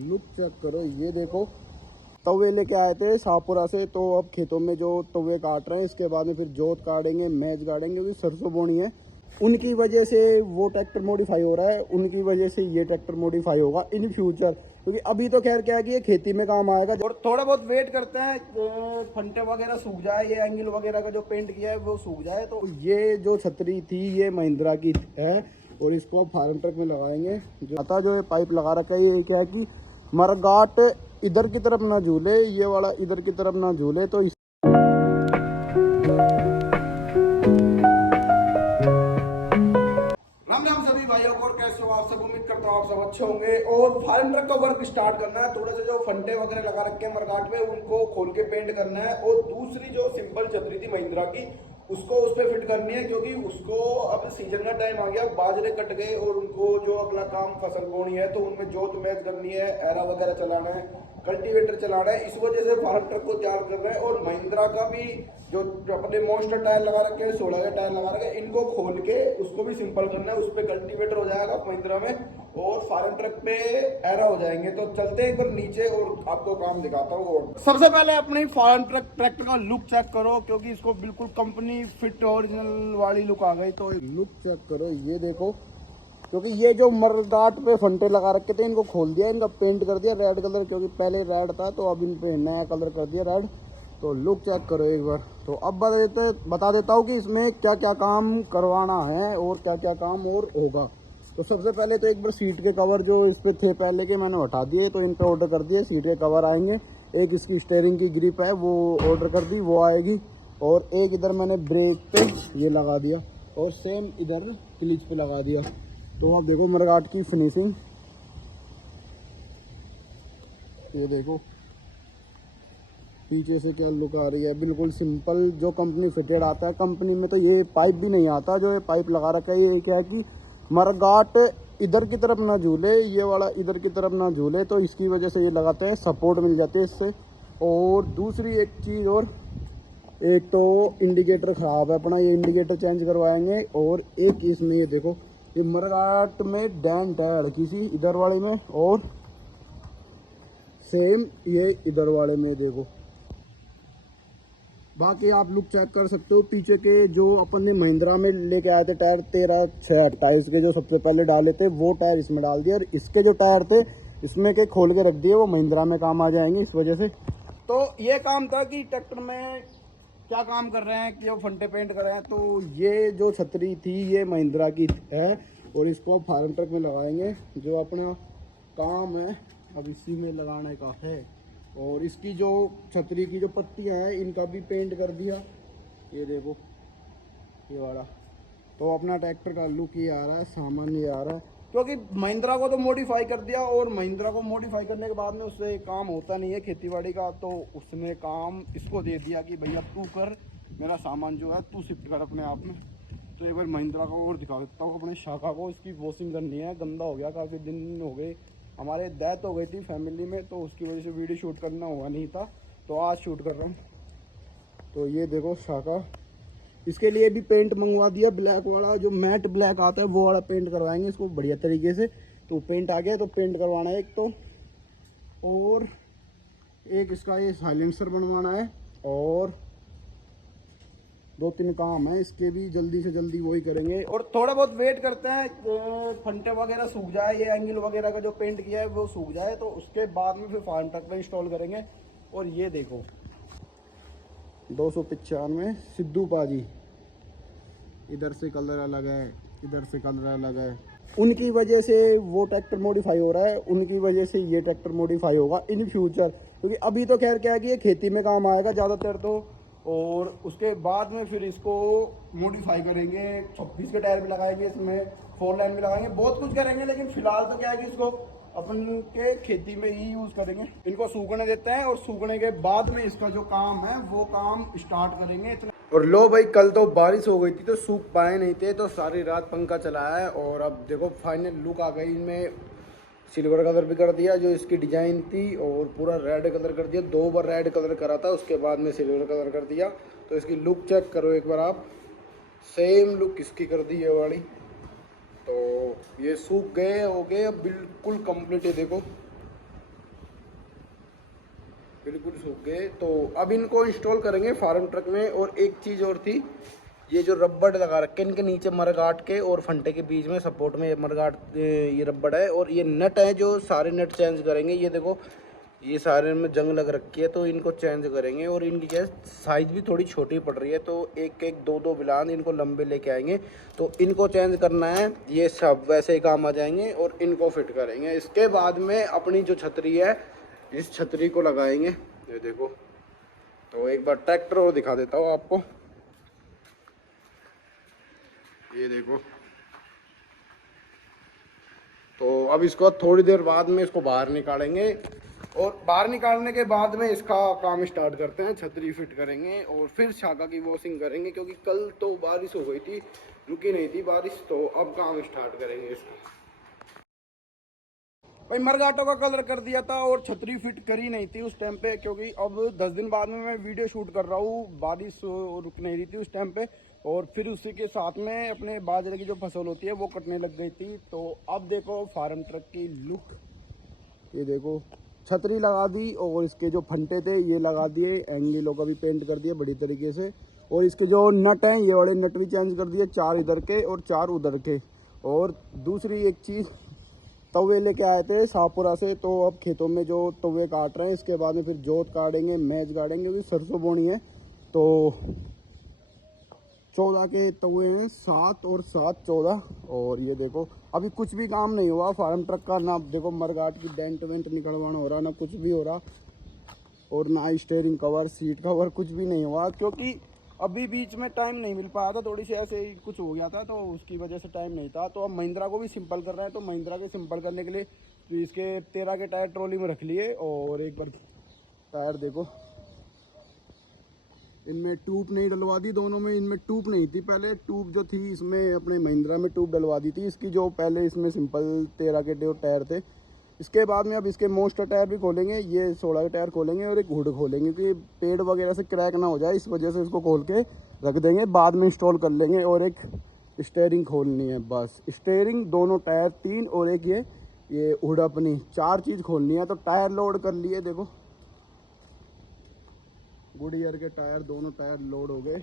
Look check करो, ये देखो तवे लेके आए थे शाहपुरा से। तो अब खेतों में जो तवे काट रहे हैं, इसके बाद में फिर जोत काटेंगे, मैच गाड़ेंगे, क्योंकि सरसों बोनी है। उनकी वजह से वो ट्रैक्टर मॉडिफाई हो रहा है, उनकी वजह से ये ट्रैक्टर मॉडिफाई होगा इन फ्यूचर। क्योंकि अभी तो खैर क्या है कि ये खेती में काम आएगा। और थोड़ा बहुत वेट करते हैं, फंटे वगैरह सूख जाए, ये एंगल वगैरह का जो पेंट किया है वो सूख जाए। तो ये जो छतरी थी ये महिंद्रा की है, और इसको अब फार्म ट्रक में लगाएंगे। जो ये पाइप लगा रखा है, ये क्या है कि मरगाट इधर की तरफ ना झूले, ये वाला इधर की तरफ ना झूले। तो राम राम सभी भाइयों को, और कैसे हो आप सब? उम्मीद करता हूँ आप सब अच्छे होंगे। और फार्म ट्रक का वर्क स्टार्ट करना है। थोड़े से जो फंटे वगैरह लगा रखे हैं मरगाट पे, उनको खोल के पेंट करना है। और दूसरी जो सिंपल छतरी थी महिंद्रा की, उसको उस पर फिट करनी है, क्योंकि उसको अब सीजन का टाइम आ गया, बाजरे कट गए और उनको जो अगला काम फसल बोनी है, तो उनमें जोत मैच करनी है, एरा वगैरह चलाना है, कल्टीवेटर चलाना है। इस वजह से फार्म ट्रक को तैयार कर रहे हैं। और महिंद्रा का भी जो अपने मॉन्स्टर टायर लगा रखे हैं, 16 के टायर लगा रखे हैं, इनको खोल के उसको भी सिंपल करना है। उस पर कल्टीवेटर हो जाएगा महिंद्रा में, और फार्म ट्रक पे एरा हो जाएंगे। तो चलते हैं एक बार नीचे और आपको काम दिखाता हूँ। सबसे पहले अपनी फार्म ट्रक ट्रैक्टर का लुक चेक करो, क्योंकि इसको बिल्कुल कंपनी फिट ओरिजिनल वाली लुक आ गई। तो लुक चेक करो, ये देखो, क्योंकि ये जो मरगाट पे फंटे लगा रखे थे, इनको खोल दिया, इनका पेंट कर दिया रेड कलर, क्योंकि पहले रेड था, तो अब इन पे नया कलर कर दिया रेड। तो लुक चेक करो एक बार। तो अब बता देता हूँ कि इसमें क्या क्या काम करवाना है और क्या क्या काम और होगा। तो सबसे पहले तो एक बार सीट के कवर जो इस पे थे पहले के, मैंने हटा दिए, तो इन पे ऑर्डर कर दिए, सीट के कवर आएंगे। एक इसकी स्टीयरिंग की ग्रिप है वो ऑर्डर कर दी, वो आएगी। और एक इधर मैंने ब्रेक पे ये लगा दिया, और सेम इधर क्लिच पे लगा दिया। तो आप देखो मरगाट की फिनिशिंग, ये देखो पीछे से क्या लुक आ रही है, बिल्कुल सिंपल जो कंपनी फिटेड आता है। कंपनी में तो ये पाइप भी नहीं आता, जो ये पाइप लगा रखा है, ये क्या है कि मरगाट इधर की तरफ ना झूले, ये वाला इधर की तरफ ना झूले, तो इसकी वजह से ये लगाते हैं, सपोर्ट मिल जाती है इससे। और दूसरी एक चीज़ और, एक तो इंडिकेटर ख़राब है अपना, ये इंडिकेटर चेंज करवाएंगे। और एक इसमें ये देखो, ये मरगाट में डेंट है हल्की सी इधर वाले में, और सेम ये इधर वाले में देखो। बाकी आप लुक चेक कर सकते हो। पीछे के जो अपन ने महिंद्रा में लेके आए थे टायर 13/6/28 के, जो सबसे पहले डाले थे, वो टायर इसमें डाल दिए। और इसके जो टायर थे इसमें के खोल के रख दिए, वो महिंद्रा में काम आ जाएंगे इस वजह से। तो ये काम था कि ट्रैक्टर में क्या काम कर रहे हैं कि वो फंटे पेंट कर रहे हैं। तो ये जो छतरी थी ये महिंद्रा की है, और इसको अब फार्म ट्रक में लगाएंगे। जो अपना काम है अब इसी में लगाने का है। और इसकी जो छतरी की जो पट्टियाँ हैं, इनका भी पेंट कर दिया, ये देखो ये वाला। तो अपना ट्रैक्टर का लुक ये आ रहा है, सामान ये आ रहा है। क्योंकि महिंद्रा को तो मॉडिफाई कर दिया, और महिंद्रा को मॉडिफाई करने के बाद में उससे काम होता नहीं है खेतीबाड़ी का, तो उसने काम इसको दे दिया कि भैया तू कर, मेरा सामान जो है तू शिफ्ट कर अपने आप में। तो एक बार महिंद्रा को और दिखा देता हूँ, अपने शाखा को। इसकी वॉशिंग करनी है, गंदा हो गया, काफ़ी दिन हो गए, हमारे डेथ हो गई थी फैमिली में, तो उसकी वजह से वीडियो शूट करना हुआ नहीं था, तो आज शूट कर रहा हूँ। तो ये देखो शाखा, इसके लिए भी पेंट मंगवा दिया, ब्लैक वाला जो मैट ब्लैक आता है वो वाला पेंट करवाएंगे इसको बढ़िया तरीके से। तो पेंट आ गया, तो पेंट करवाना है एक तो, और एक इसका ये साइलेंसर बनवाना है, और 2-3 काम है इसके भी, जल्दी से जल्दी वही करेंगे। और थोड़ा बहुत वेट करते हैं, फंटे वगैरह सूख जाए, ये एंगल वगैरह का जो पेंट किया है वो सूख जाए, तो उसके बाद में फिर फार्म ट्रक में इंस्टॉल करेंगे। और ये देखो 295 सिद्धू पाजी, इधर से कलर अलग है, इधर से कलर अलग है। उनकी वजह से वो ट्रैक्टर मॉडिफाई हो रहा है, उनकी वजह से ये ट्रैक्टर मॉडिफाई होगा इन फ्यूचर। क्योंकि अभी तो खैर क्या है कि ये खेती में काम आएगा ज़्यादातर तो, और उसके बाद में फिर इसको मॉडिफाई करेंगे, 26 के टायर भी लगाएंगे, इसमें 4 लाइन भी लगाएंगे, बहुत कुछ करेंगे। लेकिन फिलहाल तो क्या है कि इसको अपन के खेती में ही यूज़ करेंगे। इनको सूखने देते हैं, और सूखने के बाद में इसका जो काम है वो काम स्टार्ट करेंगे इतना। और लो भाई, कल तो बारिश हो गई थी तो सूख पाए नहीं थे, तो सारी रात पंखा चलाया है। और अब देखो फाइनल लुक आ गई, इनमें सिल्वर कलर भी कर दिया जो इसकी डिजाइन थी, और पूरा रेड कलर कर दिया। 2 बार रेड कलर करा था, उसके बाद में सिल्वर कलर कर दिया। तो इसकी लुक चेक करो एक बार आप, सेम लुक इसकी कर दी ये वाली। तो ये सूख गए हो गए, अब बिल्कुल कंप्लीट है। देखो बिल्कुल सूख गए। तो अब इनको इंस्टॉल करेंगे फार्म ट्रक में। और एक चीज़ और थी, ये जो रबड़ लगा रखे इनके नीचे मरगाट के और फंटे के बीच में सपोर्ट में मरगाट ये रबड़ है। और ये नट है जो सारे नट चेंज करेंगे। ये देखो ये सारे में जंग लग रखी है तो इनको चेंज करेंगे। और इनकी क्या साइज़ भी थोड़ी छोटी पड़ रही है तो एक एक दो दो बिलान इनको लंबे लेके आएंगे तो इनको चेंज करना है। ये सब वैसे ही काम आ जाएंगे और इनको फिट करेंगे। इसके बाद में अपनी जो छतरी है इस छतरी को लगाएंगे। ये देखो, तो एक बार ट्रैक्टर और दिखा देता हूँ आपको। ये देखो, तो अब इसको थोड़ी देर बाद में इसको बाहर निकालेंगे और बाहर निकालने के बाद में इसका काम स्टार्ट करते हैं। छतरी फिट करेंगे और फिर शाखा की वॉशिंग करेंगे क्योंकि कल तो बारिश हो गई थी, रुकी नहीं थी बारिश। तो अब काम स्टार्ट करेंगे इसका। भाई मरगाटों का कलर कर दिया था और छतरी फिट करी नहीं थी उस टाइम पे, क्योंकि अब 10 दिन बाद में मैं वीडियो शूट कर रहा हूँ। बारिश रुक नहीं रही थी उस टाइम पे और फिर उसी के साथ में अपने बाजरे की जो फसल होती है वो कटने लग गई थी। तो अब देखो फार्म ट्रक की लुक। ये देखो, छतरी लगा दी और इसके जो फंटे थे ये लगा दिए, एंगलों का भी पेंट कर दिया बड़ी तरीके से। और इसके जो नट हैं ये वाले नट भी चेंज कर दिए, 4 इधर के और 4 उधर के। और दूसरी एक चीज़, तवे लेके आए थे शाहपुरा से, तो अब खेतों में जो तवे काट रहे हैं। इसके बाद में फिर जोत काटेंगे, मैज गाड़ेंगे क्योंकि सरसों बोनी है। तो 14 के तवे हैं, 7 और 7 14। और ये देखो अभी कुछ भी काम नहीं हुआ फार्म ट्रक का, ना देखो मरगाट की डेंट वेंट निकलवाना हो रहा, ना कुछ भी हो रहा। और ना स्टीयरिंग कवर सीट कवर कुछ भी नहीं हुआ, क्योंकि अभी बीच में टाइम नहीं मिल पाया था, थोड़ी सी ऐसे ही कुछ हो गया था तो उसकी वजह से टाइम नहीं था। तो अब महिंद्रा को भी सिंपल कर रहे हैं। तो महिंद्रा के सिंपल करने के लिए तो इसके 13 के टायर ट्रॉली में रख लिए। और एक बार टायर देखो, इनमें ट्यूब नहीं डलवा दी, दोनों में इनमें ट्यूब नहीं थी पहले। ट्यूब जो थी इसमें अपने महिंद्रा में ट्यूब डलवा दी थी इसकी, जो पहले इसमें सिंपल 13 के जो टायर थे। इसके बाद में अब इसके मोस्टर टायर भी खोलेंगे, ये 16 के टायर खोलेंगे और एक हुड खोलेंगे क्योंकि पेड़ वगैरह से क्रैक ना हो जाए, इस वजह से इसको खोल के रख देंगे, बाद में इंस्टॉल कर लेंगे। और एक स्टीयरिंग खोलनी है बस, स्टीयरिंग, दोनों टायर 3 और एक ये हुड अपनी, 4 चीज़ खोलनी है। तो टायर लोड कर लिए, देखो गुड़ियर के टायर, दोनों टायर लोड हो गए।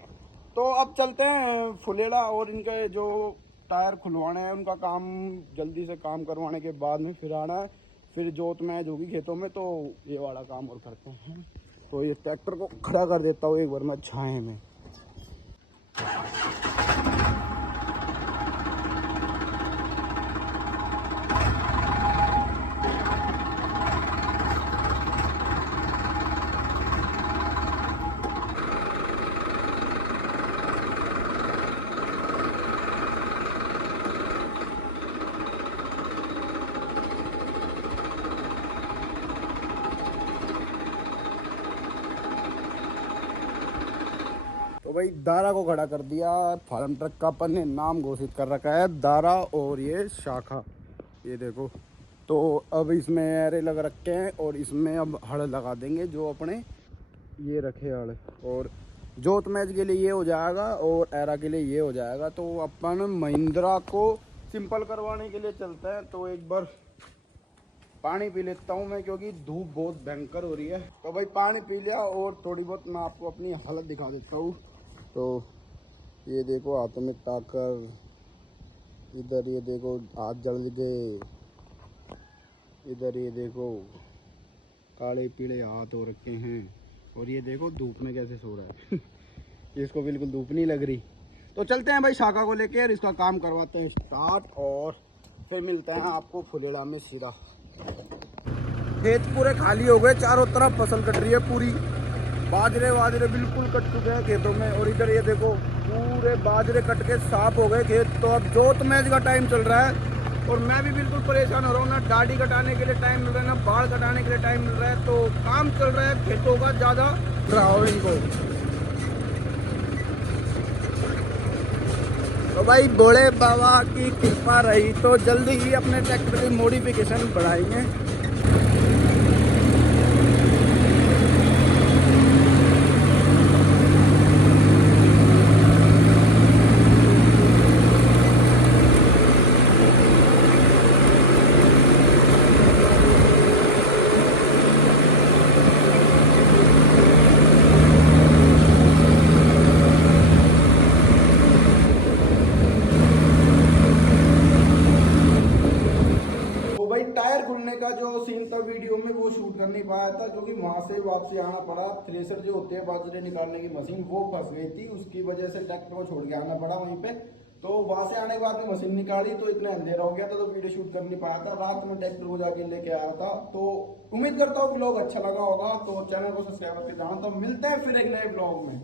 तो अब चलते हैं फुलेड़ा और इनके जो टायर खुलवाने हैं उनका काम जल्दी से काम करवाने के बाद में फिर आना है। फिर जोत मैच होगी खेतों में तो ये वाला काम और करते हैं। तो ये ट्रैक्टर को खड़ा कर देता हूँ एक बार मैं छाए में। तो भाई दारा को खड़ा कर दिया, फार्म ट्रक का अपन ने नाम घोषित कर रखा है दारा और ये शाखा, ये देखो। तो अब इसमें एरे लग रखे हैं और इसमें अब हड़ लगा देंगे जो अपने ये रखे हड़। और जोत मैच के लिए ये हो जाएगा और एरा के लिए ये हो जाएगा। तो अपन महिंद्रा को सिंपल करवाने के लिए चलते हैं। तो एक बार पानी पी लेता हूँ मैं क्योंकि धूप बहुत भयंकर हो रही है। तो भाई पानी पी लिया और थोड़ी बहुत मैं आपको अपनी हालत दिखा देता हूँ। तो ये देखो हाथों में टाकर, इधर ये देखो हाथ जल गए, इधर ये देखो काले पीले हाथ हो रखे हैं। और ये देखो धूप में कैसे सो रहा है इसको बिल्कुल धूप नहीं लग रही। तो चलते हैं भाई शाखा को लेके और इसका काम करवाते हैं स्टार्ट और फिर मिलते हैं आपको फुलेड़ा में सीधा। खेत पूरे खाली हो गए, चारों तरफ फसल कट रही है पूरी, बाजरे बिल्कुल कट चुके हैं खेतों में। और इधर ये देखो पूरे बाजरे कट के साफ हो गए खेत। तो अब जोत मैच का टाइम चल रहा है और मैं भी बिल्कुल परेशान हो रहा हूँ, ना दाढ़ी कटाने के लिए टाइम मिल रहा है, ना बाल कटाने के लिए टाइम मिल रहा है। तो काम चल रहा है खेतों का ज़्यादा रहा इनको। तो भाई भोले बाबा की कृपा रही तो जल्दी ही अपने ट्रैक्टर की मॉडिफिकेशन बढ़ाएंगे। का जो सीन था वीडियो में वो शूट कर नहीं पाया था, क्योंकि वहां से वापसी आना पड़ा। थ्रेसर जो होते हैं बाजरे निकालने की मशीन, वो फंस गई थी, उसकी वजह से ट्रैक्टर को छोड़ के आना पड़ा वहीं पे। तो वहां से आने के बाद में मशीन निकाली तो इतना अंधेरा हो गया था, तो वीडियो शूट कर नहीं पाया था। रात में ट्रैक्टर को जाके लेके आया था। तो उम्मीद करता हूँ ब्लॉग अच्छा लगा होगा, तो चैनल को सब्सक्राइब करके जाना। तो मिलते हैं फिर एक नए ब्लॉग में।